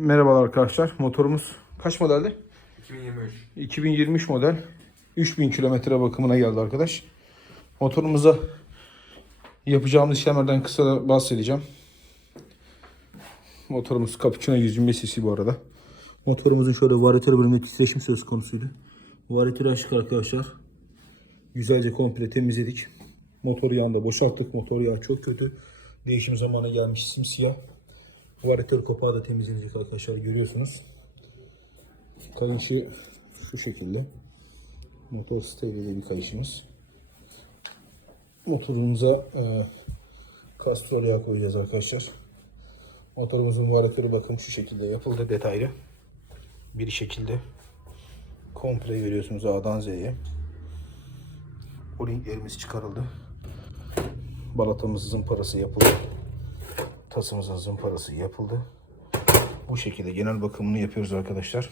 Merhabalar arkadaşlar. Motorumuz kaç modeldi? 2023. 2023 model. 3000 kilometre bakımına geldi arkadaş. Motorumuza yapacağımız işlemlerden kısa bahsedeceğim. Motorumuz Cappuccino 125 cc bu arada. Motorumuzun şöyle varyatör bölümünde titreşim söz konusuydu. Varyatörü açtık arkadaşlar. Güzelce komple temizledik. Motor yağını da boşalttık. Motor yağı çok kötü. Değişim zamanı gelmiş simsiyah. Varyatör kopağı da temizlenecek arkadaşlar görüyorsunuz. Kayışı şu şekilde. Motor sterili bir kayışımız. Motorumuza e, kastrol yağı koyacağız arkadaşlar. Motorumuzun varyatörü bakın şu şekilde yapıldı detaylı. Bir şekilde komple görüyorsunuz A'dan Z'ye. O ringlerimiz çıkarıldı. Balatamız zımparası yapıldı. Tasımızın zımparası yapıldı. Bu şekilde genel bakımını yapıyoruz arkadaşlar.